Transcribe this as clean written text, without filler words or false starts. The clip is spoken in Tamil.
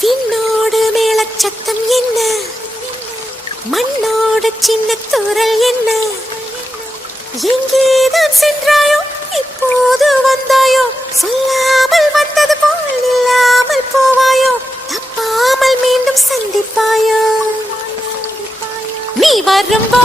விண்ணோடு மேளச்சத்தம் என்ன, மண்ணோடு சின்ன தூரல் என்ன, எங்கேதான் சென்றாயோ இப்போது வந்தாயோ, சொல்லாமல் வந்தது போல் இல்லாமல் போவாயோ, தப்பாமல் மீண்டும் சந்திப்பாயோ, நீ வரும்போ